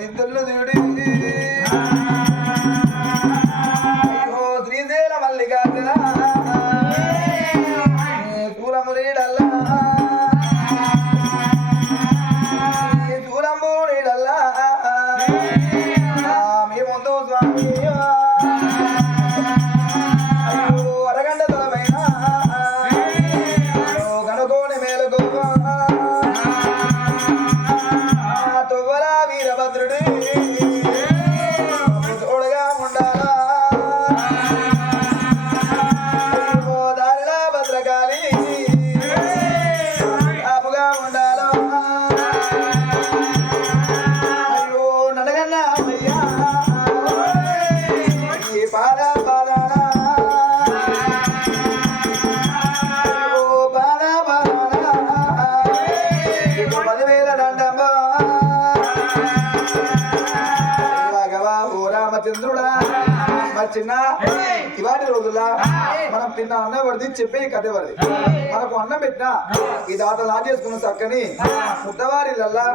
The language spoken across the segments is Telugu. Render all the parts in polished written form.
దిద్దులు చూడి అయ్యో శ్రీశైల మల్లికార్జున సూరమురీడల్లా సూరమురీడల్లా మీ ముందు స్వామి అయ్యో అరగంట తలమైన కనుకోని మేలుకో తువ్వరా వీరభద్రుడి తోడుగా ఉండాలా దారిలా భద్రకాళి ఆపుగా ఉండాలా అయ్యో నడగన్నా అయ్యా ఈ పాద పాదాల అయ్యో పాద పాదాల 10,000 దండమ్మ రామచంద్రుడా మరి చిన్న ఇవాటి రోజుల్లో మనం తిన్న అన్నం పడితే చెప్పే కథ పడిది మనకు అన్నం పెట్టినా ఈ దాత లా చేసుకున్న చక్కని ముద్దవారిలల్లా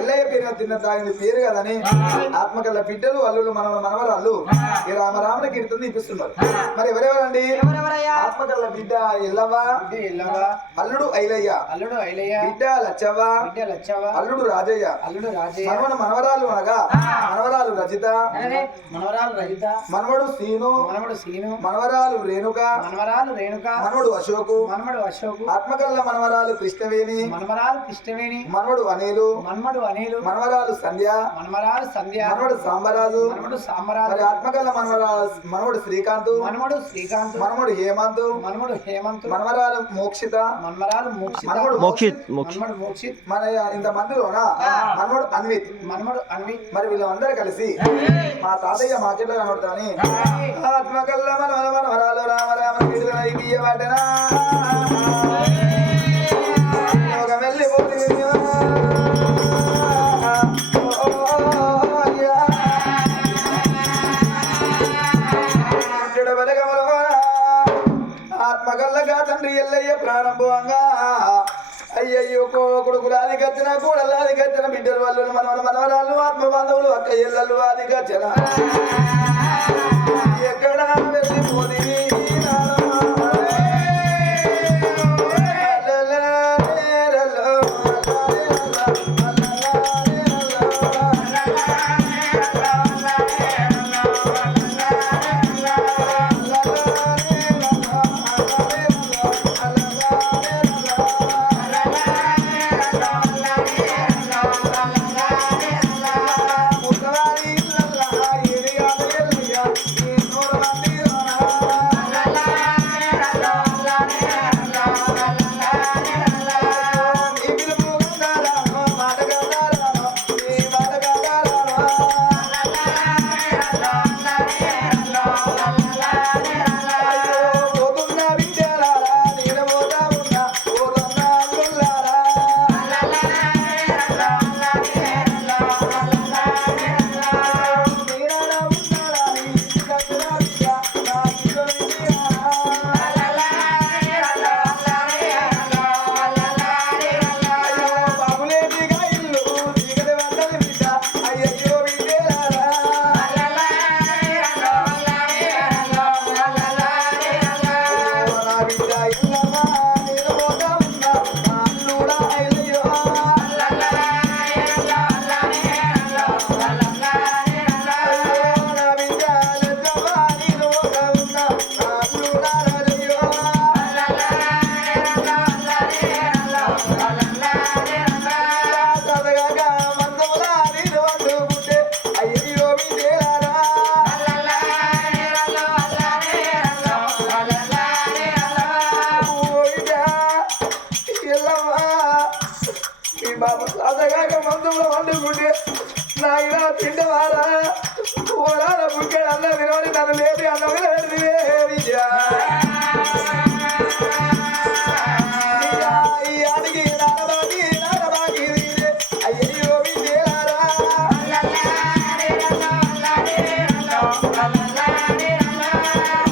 ఎల్లయ్య పేరు తిన్న తాగిన పేరు కదని ఆత్మకల్ల బిడ్డలు అల్లులు మనవరాళ్ళు ఈ రామరాముని కీర్తన ఇప్పిస్తున్నారు మరి ఎవరెవరండి ఆత్మకల్ల బిడ్డ ఎల్లవ్వ అల్లుడు ఐలయ్య బిడ్డ లచ్చవ్వ అల్లుడు రాజయ్య మనవరాలు అనగా మనవరాలు రజిత మనవడు సీను మనవరాలు రేణుక మనవడు అశోకు ఆత్మకల్ల మనవరాలు కృష్ణవేణి మనవడు అనిలు మనవరాలు సంధ్య మనవడు సాంబరాజు మరి ఆత్మకల్ల మనవడు శ్రీకాంత్ మనవడు హేమంత్ మనవరాలు మోక్షిత మనవడు మోక్షిత్ మన ఇంత మందిలోన మనవడు అన్విత్ మరి వీళ్ళందరూ కలిసి మా తాతయ్య మాకెట్లో కనబడతాని ఆత్మకల్ల మనవరాలు రామ రామ బియ్యబడ్డనా వెళ్ళిపోతుంది ఆత్మకల్లగా తండ్రి ఎల్లయ్య ప్రారంభంగా అయ్యయ్యో కొడుకులాది గచ్చిన కూడలాది గచ్చిన బిడ్డలు వాళ్ళు మనవరాళ్ళు ఆత్మ బాంధవులు అక్క ఎల్లలు అది గచ్చిన ఎక్కడ వెళ్ళిపోది బాబు అదగాక మందులో వండుకుంటే నాయన తింటవారా ఓరాల బుక్కెడు అన్నం వినోని నన్ను లేపి అన్నం పెడితే ఈ ఆడికి నాడబాకి అయ్యో విజయారా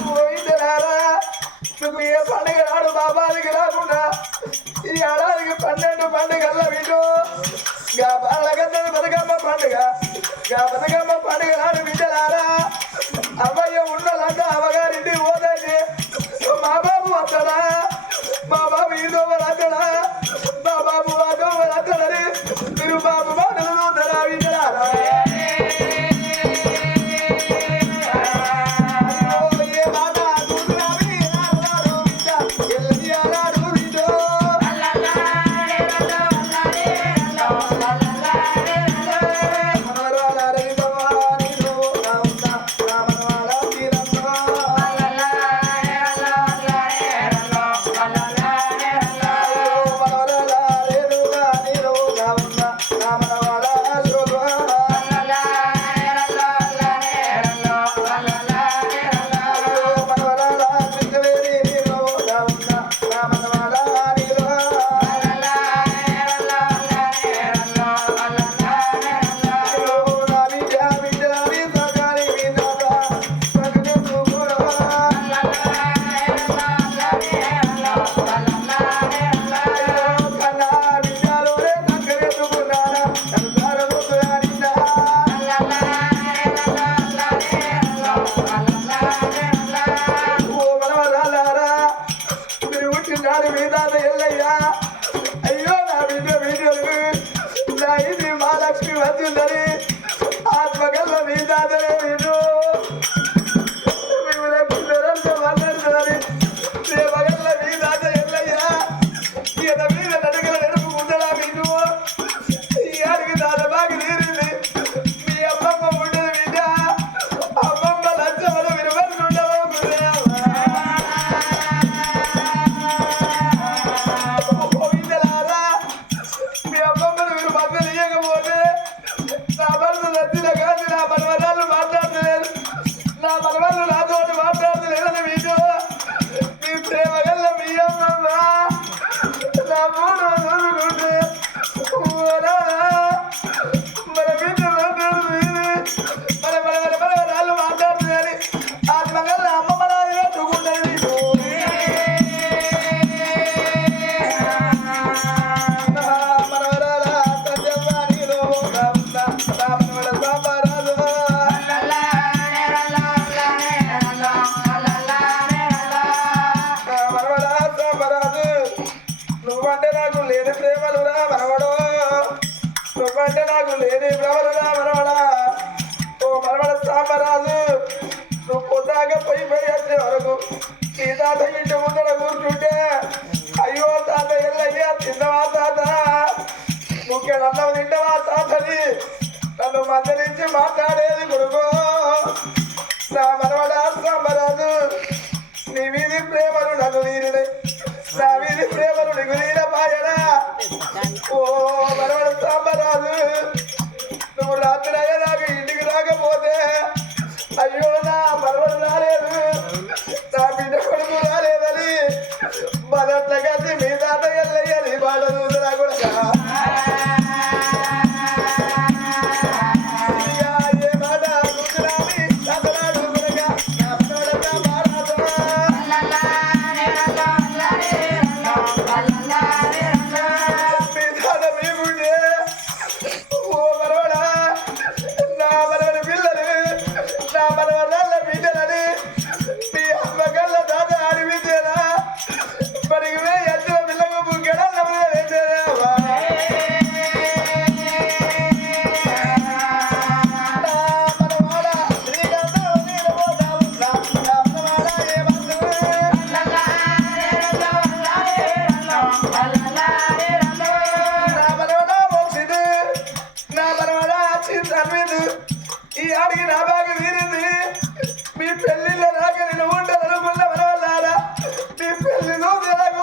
పోయిందరారా నువ్వు ఏ పండుగ రాడు బాబానికి రాకుండా ఈ ఏడాదికి 12 పండుగల్లో వింటూ బాలగంధ బతుకమ్మ పండుగ బతుకమ్మ పండుగ నాడు బిడ్డలారా అమ్మయ్య ఉన్నదంతా అవగారింటి పోదండి మా బాబు వస్తాడా మా బాబు ఈ దోమలు అత్తడా మా బాబు ఆ దోమలు అత్తడని మీరు బాబు మాటలు చూస్తారా బిడ్డలారా అయ్యో నా బిడ్డ బిడ్డలు నా ఇది మహాలక్ష్మి వచ్చిందని ఆత్మకల్ల మీదాదనే విను మిమ్మల్ని పిల్లలంతా మాట్లాడుతుందని రేపగల్ల మీదాద ఎల్లయ్యా ఈయన మీద నడుగల నడుపు ముందలా విను ఈ అడిగి దాని బాగా తీరింది మీ అమ్మమ్మ ఉండదు బిడ్డ అమ్మమ్మ లచ్చమలు విలువలు ఉండవు నువ్వంటే నాకు లేని ప్రేమలు రా మనవడో నువ్వంటే నాకు లేని ప్రేమలు రా మనవడా ఓ మనవడ సాంబరాజు నువ్వు పొద్దాగా పోయి వచ్చే వరకు ఈ తాత ఇంటి ముందర కూర్చుంటే అయ్యో తాత ఎల్లయ్యా తిన్నవా తాత నువ్వుకెళ్ళన్నావు తింటవా తాతని నన్ను మందరించి మాట్లాడేది కొడుకో నా మనవడ సాంబరాజు నీ వీధి ప్రేమలు నన్ను తీరినాయి నా వీధి ప్రేమలు నీకు తీరపాయనా ఓ మనవడ సాంబరాజు నువ్వు రాత్రి నాకు ఇంటికి రాకపోతే అయ్యో నా మనవడు రాలేదు నా బిడ్డ కొడుకు రాలేదని మొదట్ల కలిసి మీ తాత ఎల్లయ్యని బాధ చూసినా కూడా ఈ అడిగి నా బాగా తీరింది మీ పెళ్లిలో నాకు నేను ఉంటాననుకున్న మనవల్లారా మీ పెళ్లిలో నాకు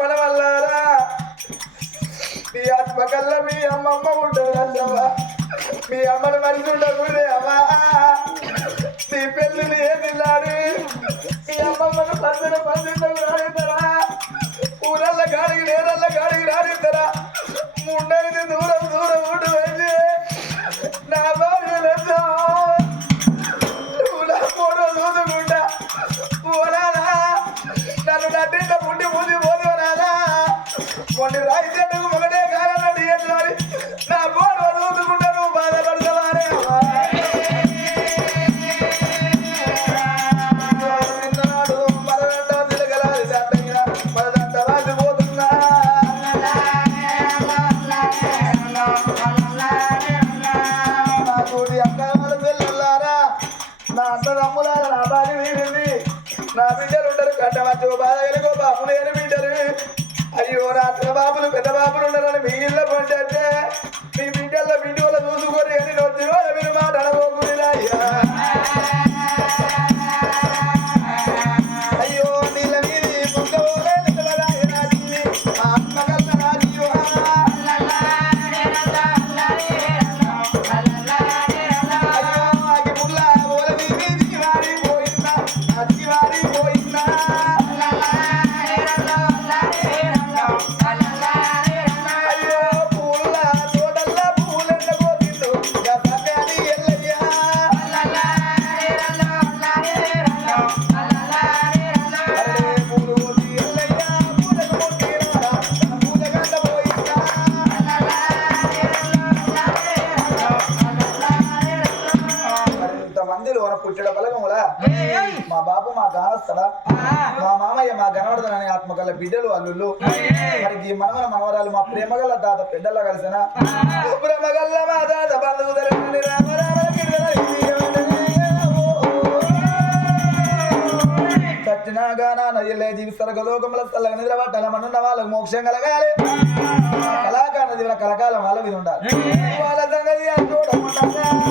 మనవల్లారా మీ ఆత్మకల్లా మీ అమ్మమ్మ ఉంటుంది మీ అమ్మని మనిషి ఉండకూడదే అమ్మా నీ పెళ్ళిని ఏదిల్లాడు మీ అమ్మమ్మను పందిండకు రానిద్దరా ఊరల్ల గాడికి నేరల్ల గాడికి రానిద్దరా ముండైంది దూరం దూరం ఉండి వెళ్ళి కోటి అక్కామల చెల్లెల్లారా నా అన్నదమ్ములారా నా భార్య వీరింది నా బిడ్డలు ఉంటారు కట్టవచ్చు బాధ వెలుగో బాబు లేని బిడ్డలు అయ్యో నా చిన్న బాబులు పెద్ద బాబులు ఉన్నారని మీ ఇళ్ళ పంటే మీ బిడ్డల్లో బిడ్డలు చూసుకొని అని నొచ్చి మీరు మాట అనబోకుండా అయ్యో నీళ్ళ మీది పుట్టడ బలగములా మా బాబు మా గానస్తడా మా మామయ్య మా గనవర్ధనని ఆత్మకల్ల బిడ్డలు అల్లుళ్ళు మరి ఈ మనవర మనవరాలు మా ప్రేమగల్ల తాత పెద్దల్లా కలిసిన ప్రేమగల్ల మా తాత బంధువులని రామ రామ సత్యనాగానా నదిలే జీవి సర్గలోకముల చల్లగా నిద్రపట్టాల మనున్న వాళ్ళకు మోక్షం కలగాలి కళాకార నదిల కలకాలం వాళ్ళ మీద ఉండాలి వాళ్ళ సంగతి చూడకుండా